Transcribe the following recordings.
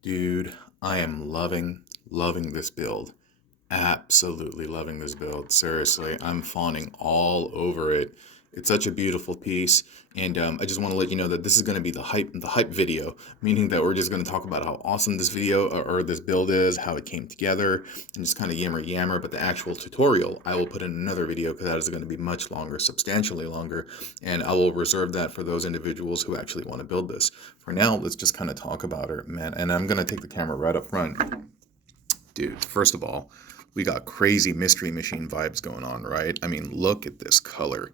Dude, I am loving this build. Absolutely loving this build. Seriously, I'm fawning all over it. It's such a beautiful piece, and I just want to let you know that this is going to be the hype video, meaning that we're just going to talk about how awesome this video or this build is, how it came together, and just kind of yammer. But the actual tutorial, I will put in another video because that is going to be much longer, substantially longer, and I will reserve that for those individuals who actually want to build this. For now, let's just kind of talk about it, man. And I'm going to take the camera right up front. Dude, first of all, we got crazy Mystery Machine vibes going on, right? I mean, look at this color.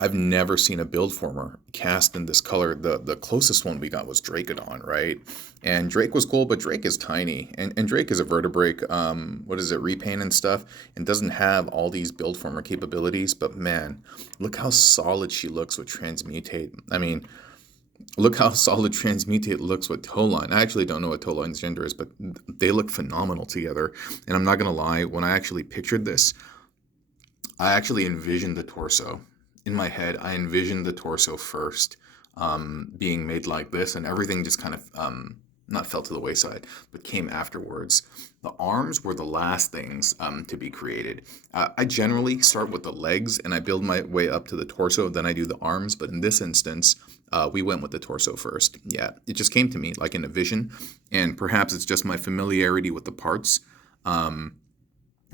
I've never seen a build former cast in this color. The closest one we got was Dracodon, right? And Drake was cool, but Drake is tiny. And Drake is a vertebrate, what is it, repaint and stuff, and doesn't have all these build former capabilities. But man, look how solid she looks with Transmutate. I mean, look how solid Transmutate looks with Towline. I actually don't know what Towline's gender is, but they look phenomenal together. And I'm not going to lie, when I actually pictured this, I actually envisioned the torso. In my head, I envisioned the torso first being made like this, and everything just kind of not fell to the wayside, but came afterwards. The arms were the last things to be created. I generally start with the legs, and I build my way up to the torso, then I do the arms, but in this instance, we went with the torso first. Yeah, it just came to me like in a vision, and perhaps it's just my familiarity with the parts. I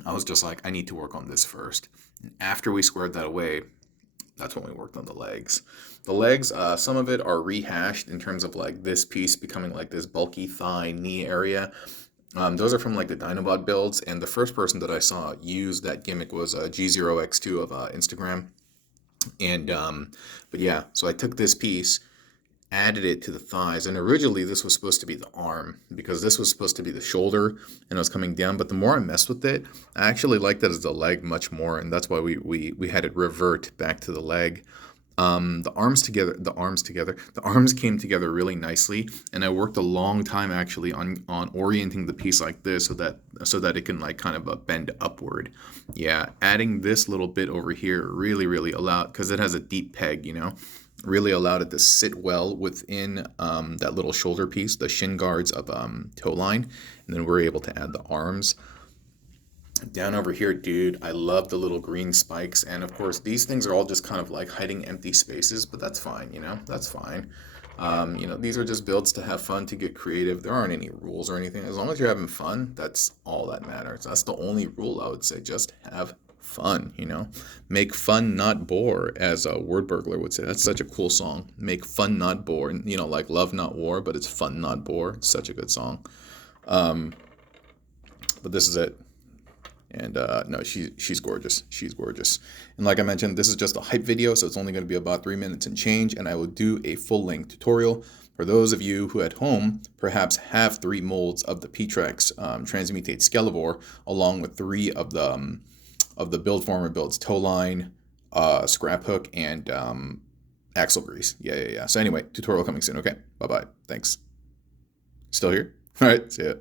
was just like, I need to work on this first. And after we squared that away, that's when we worked on the legs. The legs, some of it are rehashed in terms of like this piece becoming like this bulky thigh, knee area. Those are from like the Dinobot builds, and the first person that I saw use that gimmick was G0X2 of Instagram. And but yeah, so I took this piece, added it to the thighs, and originally this was supposed to be the arm because this was supposed to be the shoulder and it was coming down, but the more I messed with it, I actually liked it as the leg much more, and that's why we had it revert back to the leg. The arms came together really nicely, and I worked a long time actually on orienting the piece like this so that it can like kind of bend upward. Yeah, adding this little bit over here really allowed, because it has a deep peg, really allowed it to sit well within that little shoulder piece, the shin guards of Towline, and then we're able to add the arms. Down over here, dude, I love the little green spikes, and of course these things are all just kind of like hiding empty spaces, but that's fine, that's fine. These are just builds to have fun, to get creative. There aren't any rules or anything. As long as you're having fun, that's all that matters. That's the only rule I would say. Just have fun, Make fun, not bore, as a Word Burglar would say. That's such a cool song. Make fun, not bore. And, like Love, Not War, but it's fun, not bore. It's such a good song. But this is it. And no, she's gorgeous. She's gorgeous. And like I mentioned, this is just a hype video, so it's only going to be about 3 minutes and change, and I will do a full-length tutorial for those of you who at home perhaps have 3 molds of the P-Trex Transmutate Skelevore, along with 3 of the build former builds, Towline, Scrap Hook, and Axle Grease. Yeah. So anyway, tutorial coming soon. Okay, bye-bye. Thanks. Still here? All right, see ya.